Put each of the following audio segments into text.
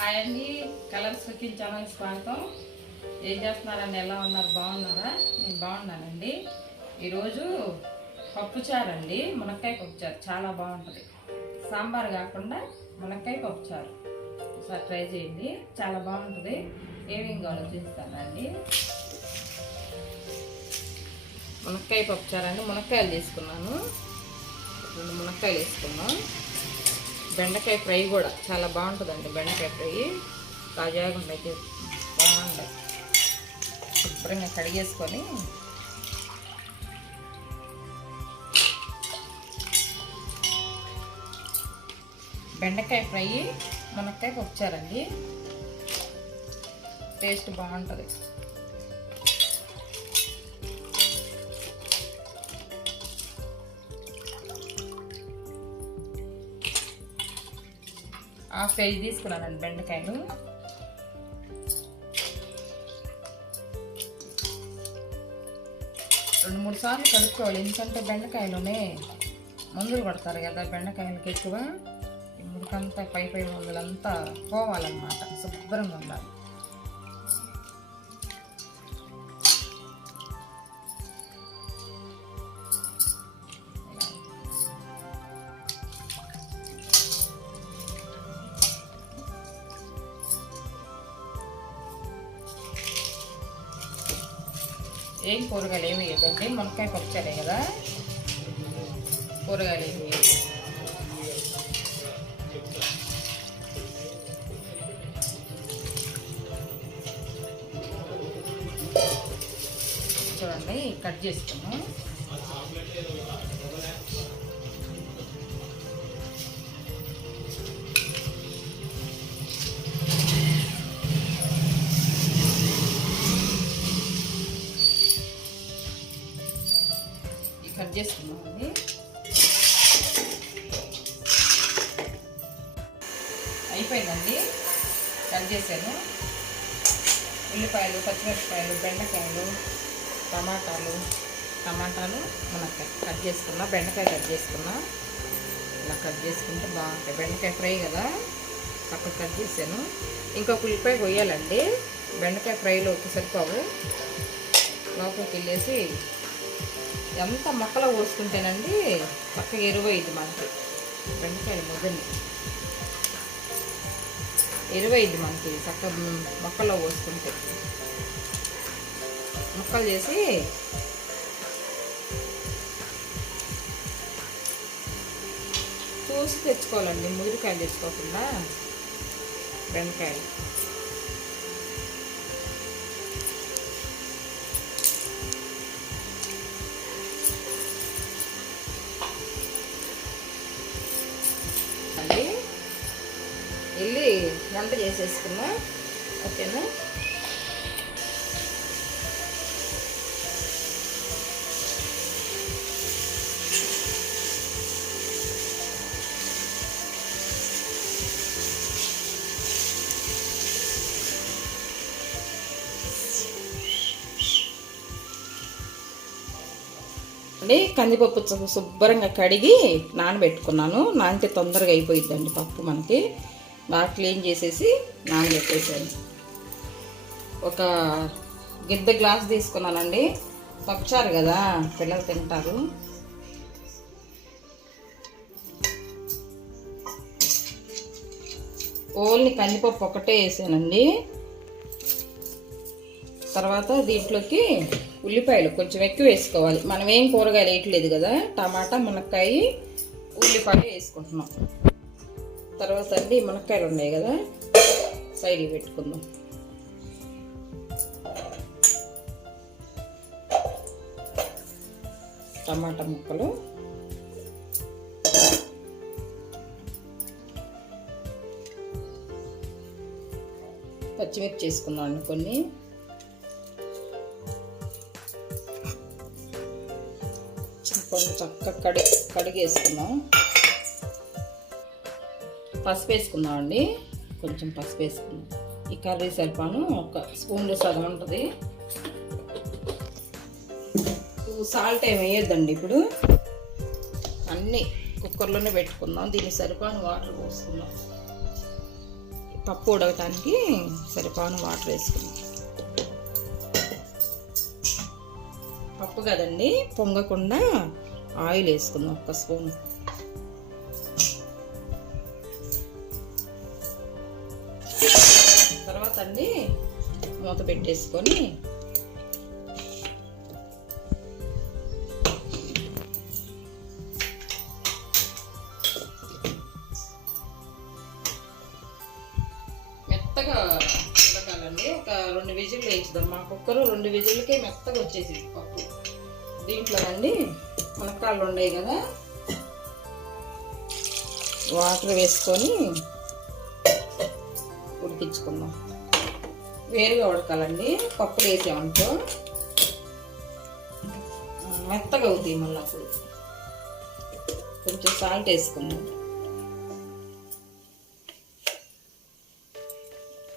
Hi అండి, colours cooking channel స్వాగతం. ఏం చేస్తున్నారండి? ఎలా ఉన్నారు? బాగున్నారా? నేను బాగున్నానండి. ఈరోజు పప్పుచారు అండి, మునక్కాయ పప్పుచారు. చాలా బాగుంటుంది. సాంబార్ కాకుండా మునక్కాయ పప్పుచారు ఒకసారి ట్రై చేయండి, చాలా బాగుంటుంది. ఏమేమి ఆలోచిస్తానండి. మునక్కాయ పప్పుచారు అండి. మునక్కాయలు తీసుకున్నాను, 2 మునక్కాయలు వేసుకున్నాం. బెండకాయ ఫ్రై కూడా చాలా బాగుంటుందండి. బెండకాయ ఫ్రై తాజాగా ఉండైతే బాగుంటుంది. శుభ్రంగా కడిగేసుకొని బెండకాయ ఫ్రై మునక్కాయ పప్పుచారండి, టేస్ట్ బాగుంటుంది. ½ కేజీ తీసుకున్నానండి బెండకాయలు. రెండు మూడు సార్లు కలుపుకోవాలి, ఎందుకంటే బెండకాయలోనే మందులు పడతారు కదా. బెండకాయలకి ఎక్కువ ఈ మురికంతా పై మందులంతా పోవాలన్నమాట. శుభ్రంగా ఉండాలి. ఏం కూరగాయలు ఏమి వేయదండి, మునక్కాయ పప్పుచారే కదా, కూరగాయలు ఏమి వేయదు. చూడండి, కట్ చేసుకున్నాం. కట్ చేసుకున్నామండి. అయిపోయిందండి, కట్ చేశాను. ఉల్లిపాయలు, పచ్చిమిరపకాయలు, బెండకాయలు, టమాటాలు మునక్కాయ కట్ చేసుకున్నా. బెండకాయ కట్ చేసుకున్నా. ఇలా కట్ చేసుకుంటే బాగుంటాయి. బెండకాయ ఫ్రై కదా, చక్కగా కట్ చేశాను. ఇంకొక ఉల్లిపాయ కొయ్యాలండి. బెండకాయ ఫ్రైలోకి సరిపోవు. లోపలికి వెళ్ళేసి ఎంత మొక్కలో పోసుకుంటేనండి చక్కగా ఎరువైద్ది మనకి. బెండకాయ ముద్దని ఎరువైద్ది మనకి చక్కగా మొక్కలో పోసుకుంటే. ముక్కలు చేసి చూసి తెచ్చుకోవాలండి, ముదిరికాయలు తెచ్చుకోకుండా. బెండకాయలు వెళ్ళి వంట చేసేసుకున్నా. ఓకేనా? కందిపప్పు శుభ్రంగా కడిగి నానబెట్టుకున్నాను. నానితే తొందరగా అయిపోయిద్దండి పప్పు మనకి. బాగా క్లీన్ చేసేసి నానబెట్టేసాను. ఒక గిద్ద గ్లాస్ తీసుకున్నానండి. పప్పుచారు కదా, పిల్లలు తింటారు. ఓన్లీ కందిపప్పు ఒకటే వేసానండి. తర్వాత దీంట్లోకి ఉల్లిపాయలు కొంచెం ఎక్కువ వేసుకోవాలి. మనం ఏం కూరగాయలు వేయట్లేదు కదా, టమాటా, మునక్కాయ, ఉల్లిపాయ వేసుకుంటున్నాం. తర్వాత అండి మునక్కాయలు ఉన్నాయి కదా, సైడ్కి పెట్టుకుందాం. టమాటా ముక్కలు, పచ్చిమిర్చి వేసుకుందాం అండి కొన్ని. కొంచెం చక్కగా కడిగేసుకుందాం. పసుపు వేసుకుందాం అండి, కొంచెం పసుపు వేసుకుందాం. ఈ కర్రీ సరిపాను ఒక స్పూన్లో సగం ఉంటుంది. సాల్ట్ ఏమి వేయొద్దండి. ఇప్పుడు అన్నీ కుక్కర్లోనే పెట్టుకుందాం. దీనికి సరిపాను వాటర్ పోసుకుందాం. పప్పు ఉడకటానికి సరిపాను వాటర్ వేసుకుందాం. పప్పు కదండి, పొంగకుండా ఆయిల్ వేసుకుందాం 1 స్పూన్. తర్వాత అండి మూత పెట్టేసుకొని మెత్తగా ఉడకాలండి. ఒక 2 విజిల్ వేయించుదాం. మా కుక్కరు 2 విజిల్కే మెత్తగా వచ్చేసింది పప్పు. దీంట్లోనండి మునక్కాయలు ఉన్నాయి కదా, వాటర్ వేసుకొని ఉడికించుకుందాం. వేరుగా ఉడకాలండి. పప్పులు వేసామనుకో మెత్తగా అవుతాయి. మళ్ళీ అప్పుడు కొంచెం సాల్ట్ వేసుకుందాం.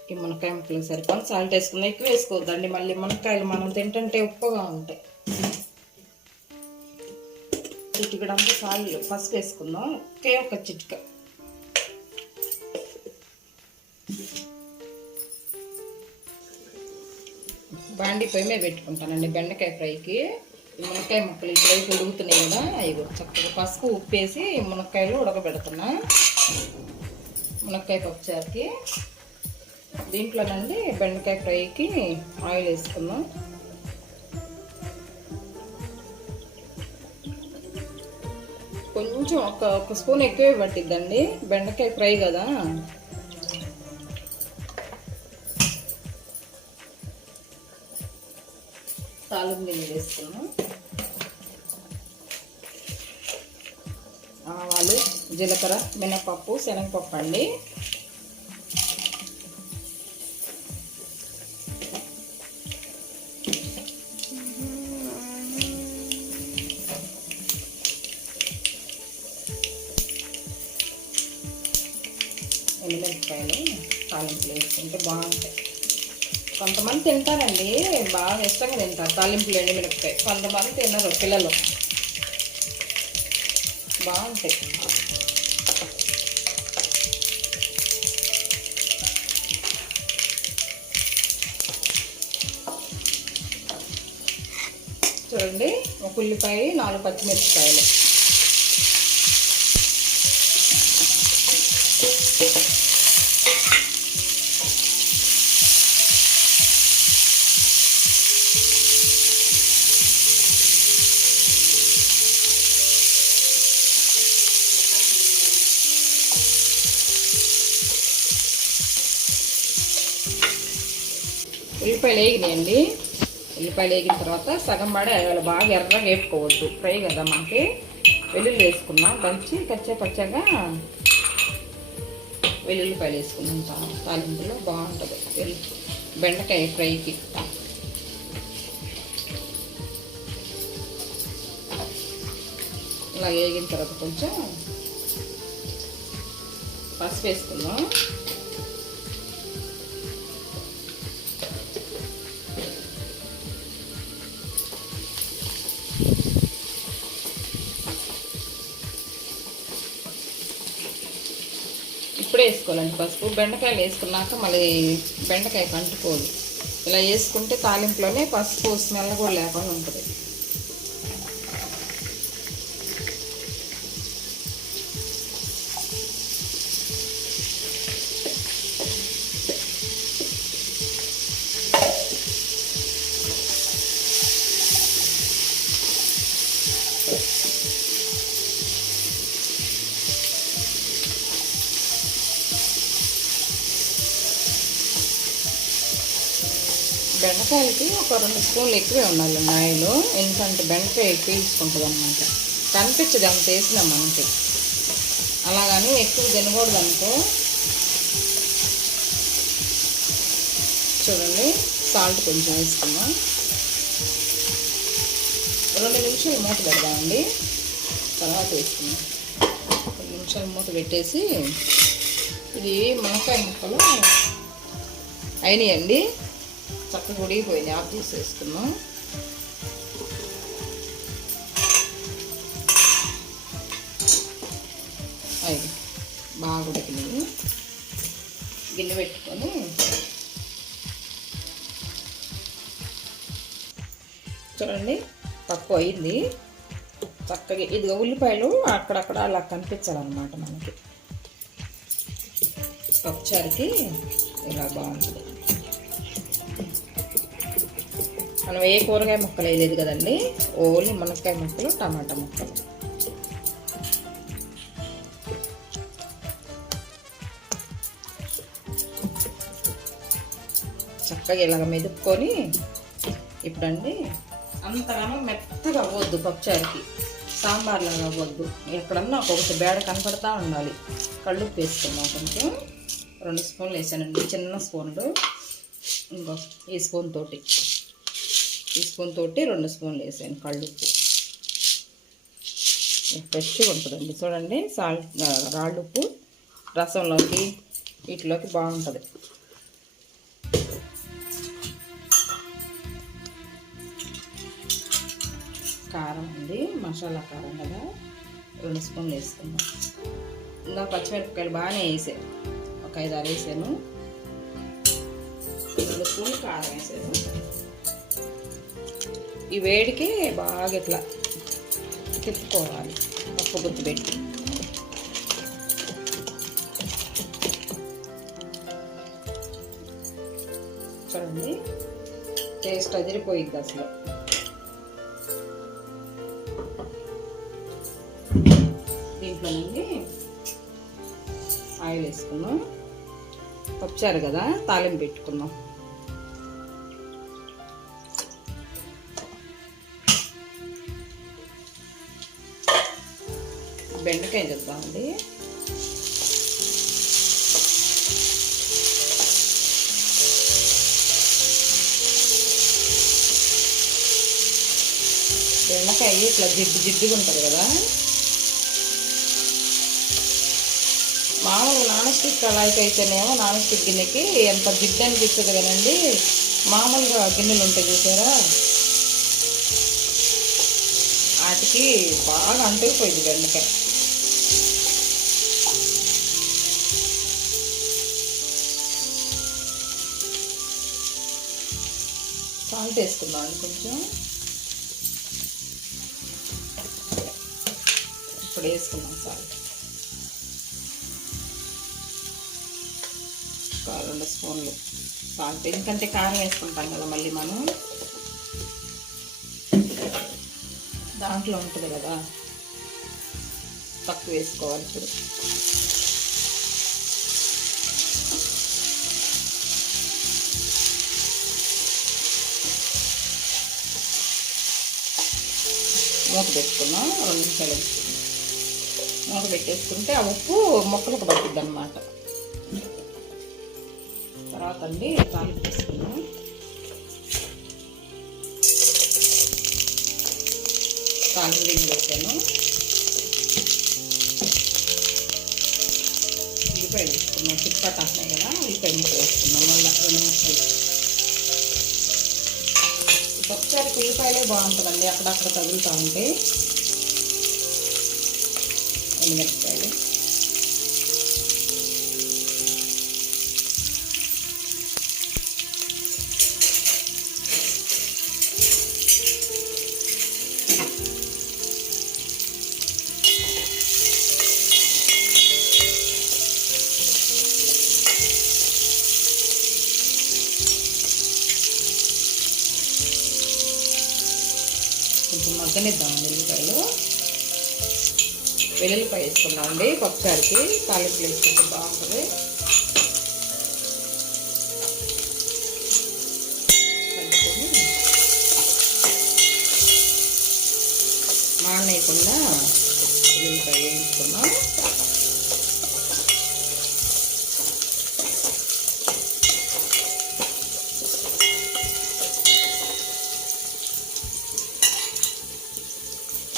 ఈ మునక్కాయ ముక్కలు సరిపోయి సాల్ట్ వేసుకుందాం. ఎక్కువ వేసుకోవద్దండి, మళ్ళీ మునక్కాయలు మనం తింటుంటే ఉప్పుగా ఉంటాయి. చిటికడంతా సాల్ట్ పసుపు వేసుకుందాం. ఒక చిటిక. బాండి పొయ్యి మీద పెట్టుకుంటానండి బెండకాయ ఫ్రైకి. మునక్కాయ ముక్కలు ఇటువైపు ఉడుకుతున్నాయి కదా, అవి చక్కగా పసుపు ఉప్పు వేసి మునక్కాయలు ఉడకబెడుతున్నా. మునక్కాయ పప్పుచారుకి దీంట్లోనండి బెండకాయ ఫ్రైకి ఆయిల్ వేసుకుందాం. కొంచెం ఒక స్పూన్ ఎక్కువే పట్టిద్దండి, బెండకాయ ఫ్రై కదా. తాలింపు గింజలు వేసుకున్నాం. ఆవాలు, జీలకర్ర, మినపప్పు, శనగపప్పు అండి. ఎండుమిరపకాయలు తాలింపులు వేసుకుంటే బాగుంటాయి. కొంతమంది తింటారండి, బాగా ఇష్టంగా తింటారు తాలింపులు ఎండుమిరపకాయ. కొంతమంది తినరు పిల్లలు. బాగుంటాయి. చూడండి, ఒక ఉల్లిపాయ, 4 పచ్చిమిరపకాయలు. ఉల్లిపాయలు వేగినాయండి. ఉల్లిపాయలు వేగిన తర్వాత సగం పడే బాగా ఎర్రగా వేపుకోవద్దు, ఫ్రై కదా మనకి. వెల్లుల్లి వేసుకున్నాం, దంచి పచ్చగా వెల్లుల్లిపాయలు వేసుకున్నాం. తాలింపులో బాగుంటుంది బెండకాయ ఫ్రైకి. ఇలా వేగిన తర్వాత కొంచెం పసుపు వేసుకున్నాం. ఇప్పుడే వేసుకోవాలండి పసుపు. బెండకాయలు వేసుకున్నాక మళ్ళీ బెండకాయ కంటుకోదు. ఇలా వేసుకుంటే తాలింపులోనే పసుపు స్మెల్ కూడా లేకుండా ఉంటుంది. బెండకాయలకి ఒక 2 స్పూన్లు ఎక్కువే ఉండాలండి ఆయిల్. ఎందుకంటే బెండకాయ పీల్చుకుంటుంది అన్నమాట. కనిపించదు అంత వేసినాం మనకి. అలాగని ఎక్కువ తినకూడదు అనుకో. చూడండి, సాల్ట్ కొంచెం వేసుకున్నాం. 2 నిమిషాలు మూత పెడదామండి, తర్వాత వేసుకున్నాం. 2 నిమిషాలు మూత పెట్టేసి ఇది మునక్కాయ ముక్కలు అయినాయండి, చక్కగా ఉడిగిపోయినాయి. ఆఫ్ చేసేసుకున్నాం. అవి బాగా ఉడికినాయి. గిన్నె పెట్టుకొని చూడండి పప్పు అయింది చక్కగా. ఇదిగో ఉల్లిపాయలు అక్కడక్కడ అలా కనిపించాలన్నమాట మనకి. పప్పుచారుకి ఇలా బాగుంటుంది. మనం ఏ కూరగాయ ముక్కలు వేయలేదు కదండి, ఓన్లీ మునక్కాయ ముక్కలు, టమాటా ముక్కలు. చక్కగా ఇలాగ మెదుపుకొని ఇప్పుడండి అంతగానో మెత్తగా అవ్వద్దు పప్పుచారుకి, సాంబార్ లాగా అవ్వద్దు. ఎక్కడన్నా ఒక్కొక్కటి బేడ కనపడతా ఉండాలి. కళ్ళుప్పు వేసుకున్నాం కొంచెం, 2 స్పూన్లు వేసానండి, చిన్న స్పూన్లు. ఇంకో ఈ స్పూన్ తోటి 2 స్పూన్లు వేసాను కళ్ళుప్పు. ఫ్రెష్గా ఉంటుందండి. చూడండి రాళ్ళుప్పు రసంలోకి వీటిలోకి బాగుంటుంది. కారం అండి, మసాలా కారం కదా, 2 స్పూన్లు వేసుకున్నాం. ఇంకా పచ్చిమిరపకాయలు బాగానే వేసాను, ఒక 5-6 వేసాను. 2 స్పూన్లు కారం వేసాను. ఈ వేడికి బాగా ఇట్లా తిప్పుకోవాలి పప్పు గుత్తి పెట్టి. చూడండి టేస్ట్ అదిరిపోయింది అసలు. దీంట్లో నుండి ఆయిల్ వేసుకున్నాం. పప్పుచారు కదా, తాలింపు పెట్టుకున్నాం. బెండకాయ చూద్దామండి. బెండకాయ ఇట్లా జిడ్డుగా ఉంటుంది కదా. మామూలుగా నాన్ స్టిక్ కళాయికి అయితేనేమో నాన్ స్టిక్ గిన్నెకి ఎంత జిడ్డు అనిపిస్తుంది కదండి. మామూలుగా గిన్నెలు ఉంటాయి చూసారా, వాటికి బాగా అంటుకుపోయింది బెండకాయ. సాల్ట్ వేసుకుందాం కొంచెం. ఇప్పుడు వేసుకున్నాం సాల్ట్. 2 స్పూన్లు సాల్ట్, ఎందుకంటే కారం వేసుకుంటాం కదా మళ్ళీ మనం, దాంట్లో ఉంటుంది కదా, తక్కువ వేసుకోవాలి. ఇప్పుడు మూత పెట్టుకున్నాం. 2 నిమిషాలు మూత పెట్టేసుకుంటే ఆ ఉప్పు మొక్కలకు పడుతుంది అన్నమాట. తర్వాత అండి తాలింపు వేసుకున్నాం. తాలింపు గింజలు వేసాను. ఉల్లిపాయ వేసుకున్నాం. చిట్పట్ వస్తున్నాయి కదా, ఉల్లిపాయ ముక్క వేసుకున్నాం. మళ్ళీ 2 ముక్కలు. పప్పుచారు ఉల్లిపాయలే బాగుంటుందండి, అక్కడక్కడ తగులుతూ ఉంటాయి. ఎండుమిరపకాయలు, కొంచెం మగ్గనిద్దామండి. ఉల్లిపాయలు, వెల్లుల్లిపాయ వేసుకున్నామండి. పప్పుచారుకి తాలింపు వేసుకుంటే బాగుంటుంది. కలుపుకొని మానేయకుండా ఉల్లిపాయ వేయించుకున్నాం.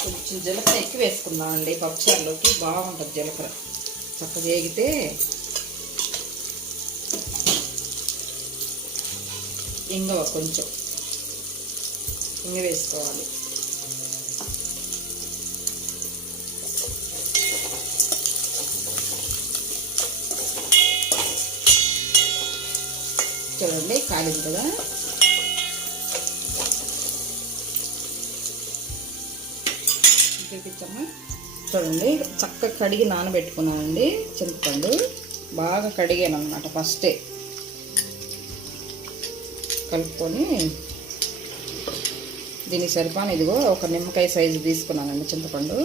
కొంచెం జీలకర్ర ఎక్కువ వేసుకుందాం అండి, పప్పుచారులోకి బాగుంటుంది జీలకర్ర. చక్కగా వేగితే ఇంగువ, కొంచెం ఇంగువ వేసుకోవాలి. చూడండి కాలింది కదా. చూపించమ్మా. చూడండి చక్కగా కడిగి నానబెట్టుకున్నానండి చింతపండు. బాగా కడిగాను అన్నమాట ఫస్టే. కలుపుకొని దీనికి సరిపాను ఇదిగో ఒక నిమ్మకాయ సైజు తీసుకున్నానండి చింతపండు.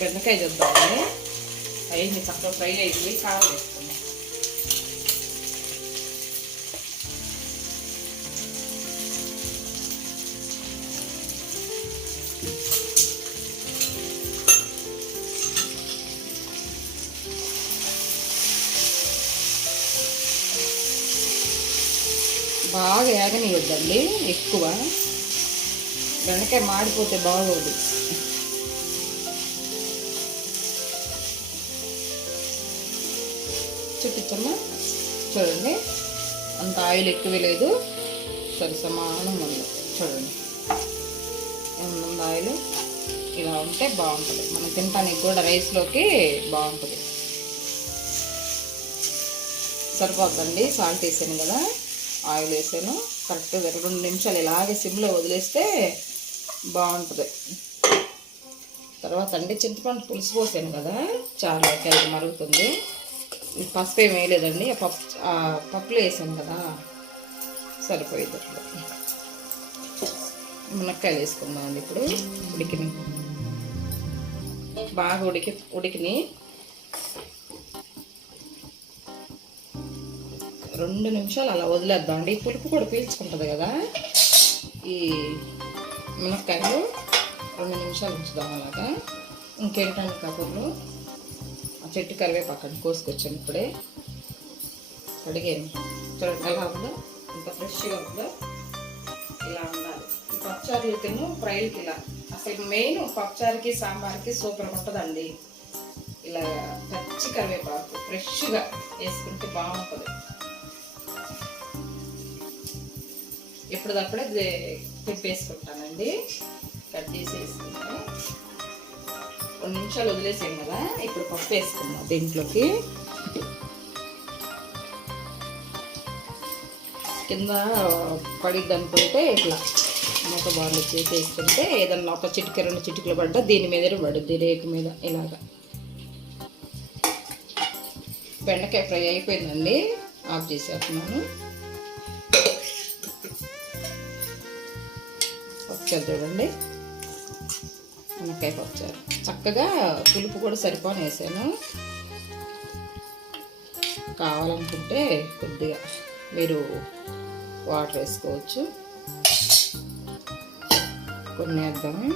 బెండకాయ చూద్దామండి. అయ్యింది చక్కగా ఫ్రై అయింది. కారం వేసుకుందాం. బాగా ఏగనియొద్దండి ఎక్కువ, బెండకాయ మాడిపోతే బాగోదు. చూపించమ్మా. చూడండి అంత ఆయిల్ ఎక్కువ లేదు, సరి సమానంగా ఉంది. చూడండి ఏమన్నా ఆయిల్ ఇలా ఉంటే బాగుంటుంది. మనం తినడానికి కూడా రైస్లోకి బాగుంటుంది. సరిపోద్దండి. సాల్ట్ వేసాను కదా, ఆయిల్ వేసాను. కరెక్ట్గా 2 నిమిషాలు ఇలాగే సిమ్లో వదిలేస్తే బాగుంటుంది. తర్వాత అండి చింతపండు పులుసు పోసాను కదా, చాలా కలిగి మరుగుతుంది. పసుపు ఏమి వేయలేదండి, పప్పులో వేసాను కదా సరిపోయేది. అట్లా మునక్కాయలు వేసుకుందామండి. ఇప్పుడు ఉడికిని బాగా ఉడికిని 2 నిమిషాలు అలా వదిలేద్దామండి. పులుపు కూడా పీల్చుకుంటుంది కదా ఈ మునక్కాయలు. 2 నిమిషాలు ఉంచుదాం అలాగా. ఇంకేంటండి కబుర్లు. ఆ చెట్టు కరివేపాకండి కోసుకొచ్చాను ఇప్పుడే, కడిగాను. చూడండి ఎలా ఉందో, ఇంత ఫ్రెష్గా ఉందో. ఇలా ఉండాలి ఈ పప్పుచారులకి ఫ్రైలకి. ఇలా అసలు మెయిన్ పప్పుచారుకి సాంబార్కి సూపర్గా ఉంటుందండి. ఇలా పచ్చి కరివేపాకు ఫ్రెష్గా వేసుకుంటే బాగుంటుంది. ఎప్పటిదప్పుడే తిప్పేసుకుంటానండి. కట్ చేసి వేసుకుంటాను. 2 నిమిషాలు వదిలేసాం కదా, ఇప్పుడు పప్పు వేసుకుందాం దీంట్లోకి. కింద పడిద్ది అనుకుంటే ఇట్లా మూత బాగా చేసి వేసుకుంటే ఏదన్నా ఒక చిటికె 2 చిటికలు పడ్డా దీని మీద పడుద్ది, రేకు మీద. ఇలాగా బెండకాయ ఫ్రై అయిపోయిందండి, ఆఫ్ చేసేస్తున్నాను. పప్పుచారు చూడండి, మునక్కాయ పప్పుచారు. చక్కగా పులుపు కూడా సరిపోని వేసాను. కావాలనుకుంటే కొద్దిగా మీరు వాటర్ వేసుకోవచ్చు. కొన్ని వేద్దాము,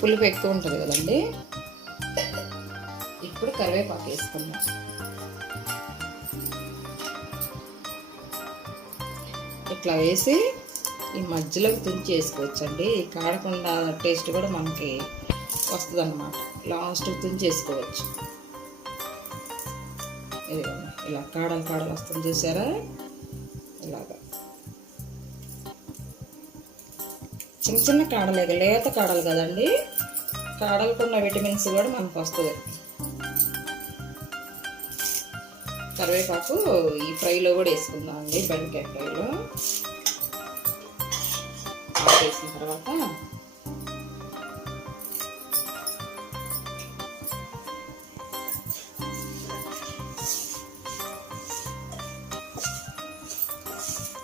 పులుపు ఎక్కువ ఉంటుంది కదండి. ఇప్పుడు కరివేపాకు వేసుకుందాం. ఇట్లా వేసి ఈ మధ్యలోకి తుంచి వేసుకోవచ్చండి. కాడకుండా టేస్ట్ కూడా మనకి వస్తుంది అన్నమాట. లాస్ట్ తుంచి వేసుకోవచ్చు. ఇదిగోండి ఇలా కాడలు వస్తుంది చూసారా, ఇలాగా చిన్న కాడలే, లేత కాడలు కదండి. కాడలకున్న విటమిన్స్ కూడా మనకు వస్తుంది. కరివేపాకు ఈ ఫ్రైలో కూడా వేసుకుందాం అండి, బెండకాయ ఫ్రైలో. వేసిన తర్వాత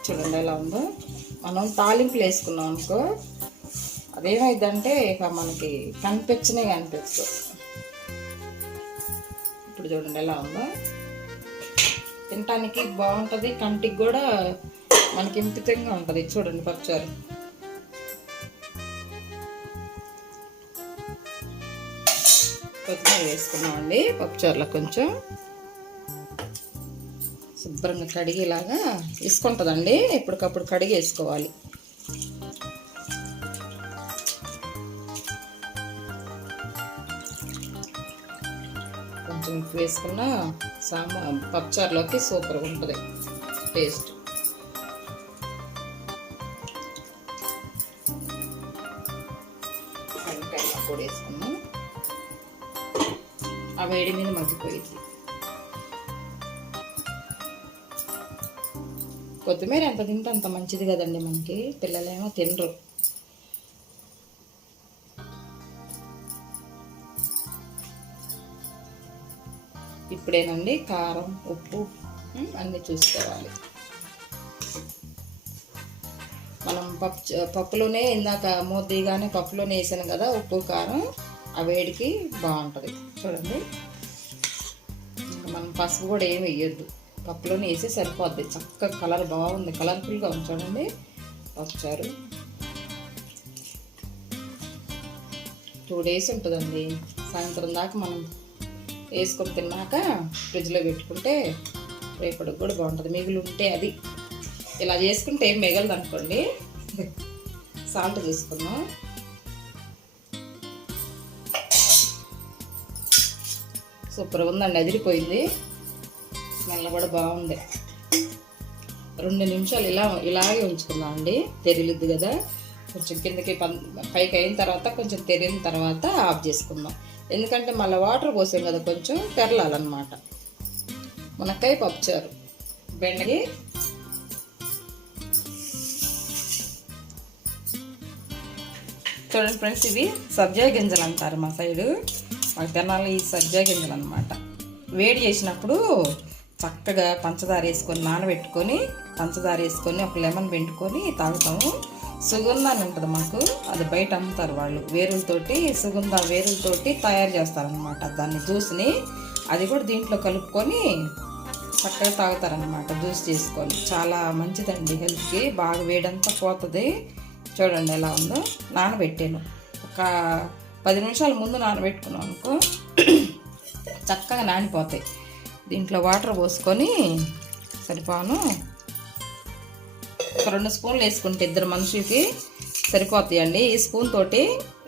చూడండి ఎలా ఉందో. మనం తాలింపులు వేసుకున్నాం అనుకో, అదేమైందంటే ఇక మనకి కనిపించినవి కనిపిస్తుంది. ఇప్పుడు చూడండి ఎలా ఉందో. తినటానికి బాగుంటుంది, కంటికి కూడా మనకి ఇంపితంగా ఉంటుంది. చూడండి పప్పుచారు. కొత్తిమీర వేసుకున్నామండి పప్పుచారులో. కొంచెం శుభ్రంగా కడిగేలాగా వేసుకుంటుందండి. ఎప్పటికప్పుడు కడిగి వేసుకోవాలి. కొంచెం ఉప్పు వేసుకున్న పప్పుచారులోకి సూపర్గా ఉంటుంది టేస్ట్. పొడి వేసుకున్నాం, ఆ వేడి మీద మగ్గిపోయింది. కొత్తిమీర ఎంత తింటే అంత మంచిది కదండి మనకి, పిల్లలేమో తినరు. ఇప్పుడేనండి కారం ఉప్పు అన్నీ చూసుకోవాలి. మనం పప్పులోనే ఇందాక మూతీగానే పప్పులోనే వేసాను కదా ఉప్పు కారం, ఆ వేడికి బాగుంటుంది. చూడండి, ఇంకా మనం పసుపు కూడా ఏమి వేయొద్దు, పప్పులోనే వేసి సరిపోద్ది. చక్కగా కలర్ బాగుంది, కలర్ఫుల్గా ఉంది చూడండి పప్పుచారు. 2 days ఉంటుందండి. సాయంత్రం దాకా మనం వేసుకొని తిన్నాక ఫ్రిడ్జ్లో పెట్టుకుంటే రేపటికి కూడా బాగుంటుంది. మిగిలి ఉంటే అది ఇలా చేసుకుంటే ఏం మిగలదు అనుకోండి. సాల్ట్ తీసుకున్నాం, సూపర్గా ఉందండి, అదిరిపోయింది. స్మెల్ కూడా బాగుంది. 2 నిమిషాలు ఇలాగే ఉంచుకుందాం అండి, తెరిలిద్ది కదా. కొంచెం కిందకి పైకి అయిన తర్వాత కొంచెం తెరిన తర్వాత ఆఫ్ చేసుకుందాం. ఎందుకంటే మళ్ళీ వాటర్ పోసాం కదా, కొంచెం తెరలాలన్నమాట. మునక్కాయ పప్పుచారు, బెండకాయ చూడండి ఫ్రెండ్స్, ఇవి సబ్జా గింజలు అంటారు మా సైడు. మాకు తినాలి ఈ సబ్జా గింజలు అనమాట. వేడి చేసినప్పుడు చక్కగా పంచదార వేసుకొని నానబెట్టుకొని పంచదార వేసుకొని ఒక లెమన్ పిండుకొని తాగుతాము. సుగంధ అని ఉంటుంది మాకు, అది బయట అమ్ముతారు వాళ్ళు. వేరులతోటి సుగంధ వేరులతోటి తయారు చేస్తారనమాట దాన్ని, జ్యూస్ని. అది కూడా దీంట్లో కలుపుకొని చక్కగా తాగుతారనమాట, జ్యూస్ చేసుకొని. చాలా మంచిదండి హెల్త్కి, బాగా వేడంతా పోతుంది. చూడండి ఎలా ఉందో. నానబెట్టాను, ఒక 10 నిమిషాల ముందు నానబెట్టుకున్నాం అనుకో చక్కగా నానిపోతాయి. దీంట్లో వాటర్ పోసుకొని సరిపోను, ఒక 2 స్పూన్లు వేసుకుంటే 2 మనుషులకి సరిపోతాయండి. ఈ స్పూన్ తోటి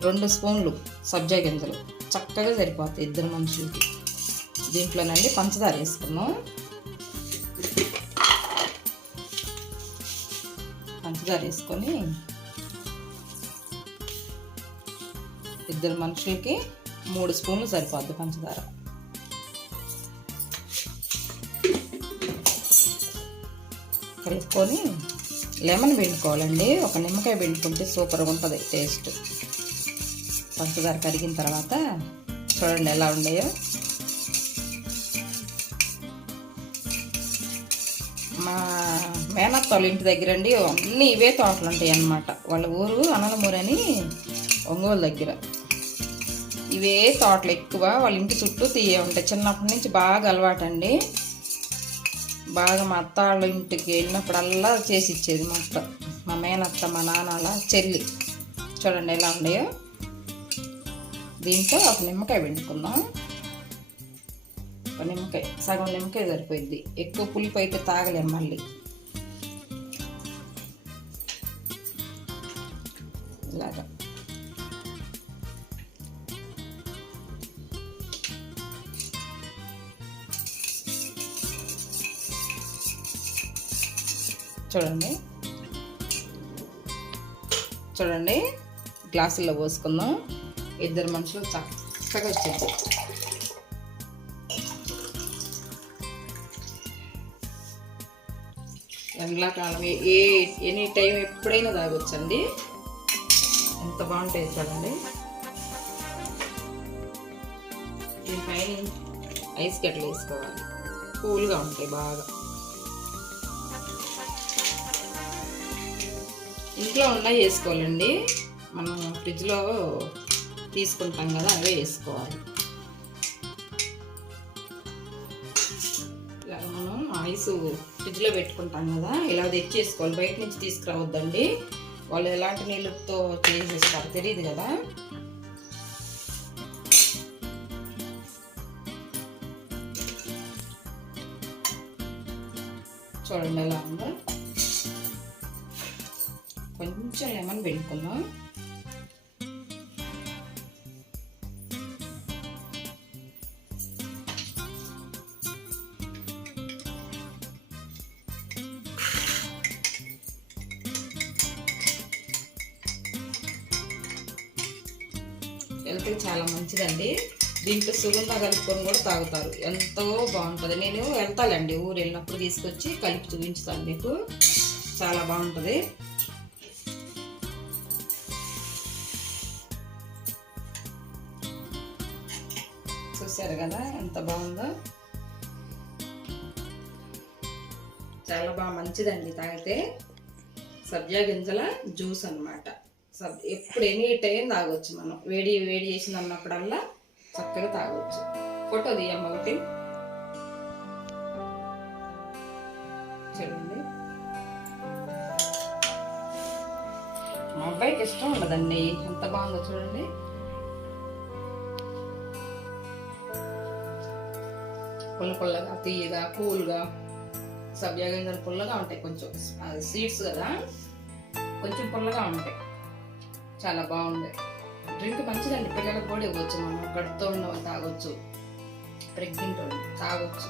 2 స్పూన్లు సబ్జా గింజలు చక్కగా సరిపోతాయి 2 మనుషులకి. దీంట్లోనండి పంచదార వేసుకున్నాం. పంచదార వేసుకొని 2 మనుషులకి 3 స్పూన్లు సరిపోద్ది పంచదార. కలుపుకొని లెమన్ పిండుకోవాలండి, ఒక నిమ్మకాయ పిండుకుంటే సూపర్గా ఉంటుంది టేస్ట్. పంచదార కరిగిన తర్వాత చూడండి ఎలా ఉన్నాయో. మా మేనత్త వాళ్ళ ఇంటి దగ్గర అండి అన్నీ ఇవే తోటలు ఉంటాయి అన్నమాట. వాళ్ళ ఊరు అనలమూరు అని, ఒంగోలు దగ్గర. ఇవే తోటలు ఎక్కువ, వాళ్ళ ఇంటి చుట్టూ తీయ ఉంటాయి. చిన్నప్పటి నుంచి బాగా అలవాటండి. బాగా మా అత్త వాళ్ళ ఇంటికి వెళ్ళినప్పుడల్లా చేసి ఇచ్చేది మొత్తం మా మేనత్త, మా నాన్న చెల్లి. చూడండి ఎలా ఉన్నాయో. దీంట్లో ఒక నిమ్మకాయ పిండుకుందాం. ఒక నిమ్మకాయ, సగం నిమ్మకాయ సరిపోయింది, ఎక్కువ పులుపు అయితే తాగలేము మళ్ళీ. ఇలాగా చూడండి. చూడండి గ్లాసుల్లో పోసుకుందాం. 2 మనుషులు చక్కగా వచ్చింది. ఎండాకాలం ఎనీ టైం ఎప్పుడైనా తాగొచ్చండి, ఎంత బాగుంటాయి చూడండి. దీనిపైన ఐస్ గడ్డలు వేసుకోవాలి, కూల్గా ఉంటాయి బాగా. ఇంట్లో ఉన్న వేసుకోవాలండి, మనం ఫ్రిడ్జ్లో తీసుకుంటాం కదా అవే వేసుకోవాలి. ఇలా మనం ఐస్ ఫ్రిడ్జ్లో పెట్టుకుంటాం కదా, ఇలా తెచ్చేసుకోవాలి, బయట నుంచి తీసుకురావద్దండి. వాళ్ళు ఎలాంటి నీళ్ళతో చేసేస్తారు తెలియదు కదా. చూడండి ఎలా ఉందో. కొంచెం లెమన్ పిండుకుందాం. హెల్త్కి చాలా మంచిదండి. దీంట్లో సుగంధ కలుపుకొని కూడా తాగుతారు, ఎంతో బాగుంటుంది. నేను వెళ్తానండి, ఊరు వెళ్ళినప్పుడు తీసుకొచ్చి కలిపి చూపించుతాను మీకు, చాలా బాగుంటుంది. చూసారు కదా ఎంత బాగుందో, చాలా బాగా మంచిదండి తాగితే. సబ్జా గింజల జ్యూస్ అనమాట. ఎప్పుడు ఎనీ టైం తాగొచ్చు మనం, వేడి వేడి చేసింది అన్నప్పుడల్లా చక్కగా తాగొచ్చు. ఫోటో తీయమ్మ ఒకటి చూడండి. మా అబ్బాయికి ఇష్టం ఉండదండి, ఎంత బాగుందో చూడండి. పుల్ల పుల్లగా తీయగా కూల్గా, సబ్జా గింజలు పుల్లగా ఉంటాయి, కొంచెం సీడ్స్ కదా కొంచెం పుల్లగా ఉంటాయి, చాలా బాగుంది. డ్రింక్ మంచిదండి, పిల్లలకు కూడా ఇవ్వచ్చు, మనం కడుపుతో ఉన్న తాగొచ్చు, ప్రెగ్నెంట్ తాగొచ్చు.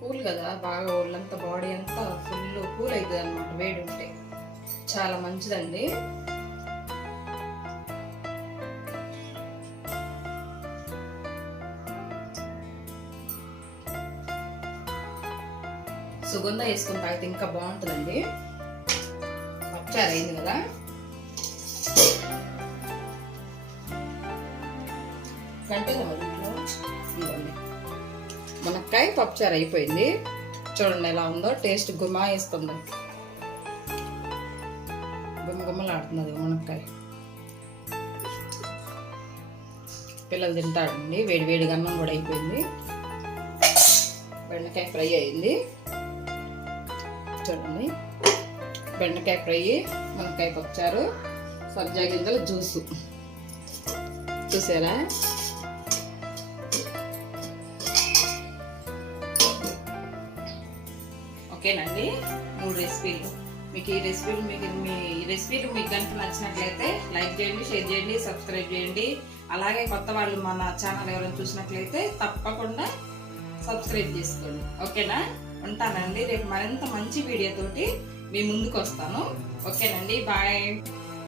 కూల్ కదా, బాగా ఒళ్ళంతా బాడీ అంతా ఫుల్ కూల్ అవుతుంది అనమాట వేడి ఉంటే, చాలా మంచిదండి. సుగంధ వేసుకొని తాగితే ఇంకా బాగుంటుందండి. పప్పుచారు అయింది కదా, కంటే ఇవ్వండి. మునక్కాయ పప్పుచారు అయిపోయింది, చూడండి ఎలా ఉందో, టేస్ట్ గుమ్మా వేస్తుంది, గుమ్మలాడుతున్నది మునక్కాయ. పిల్లలు తింటాడండి, వేడి వేడిగా అన్నం కూడా అయిపోయింది. బెండకాయ ఫ్రై అయింది చూడండి, బెండకాయ ఫ్రై, మునక్కాయ పప్పుచారు, సబ్జా గింజల జ్యూసు, చూసారా. ఓకేనండి, 3 రెసిపీలు. మీకు ఈ రెసిపీలు మీకు కనుక నచ్చినట్లయితే లైక్ చేయండి, షేర్ చేయండి, సబ్స్క్రైబ్ చేయండి. అలాగే కొత్త వాళ్ళు మన ఛానల్ ఎవరైనా చూసినట్లయితే తప్పకుండా సబ్స్క్రైబ్ చేసుకోండి. ఓకేనా, ఉంటానండి. రేపు మరింత మంచి వీడియోతోటి మీ ముందుకు వస్తాను. ఓకేనండి, బాయ్.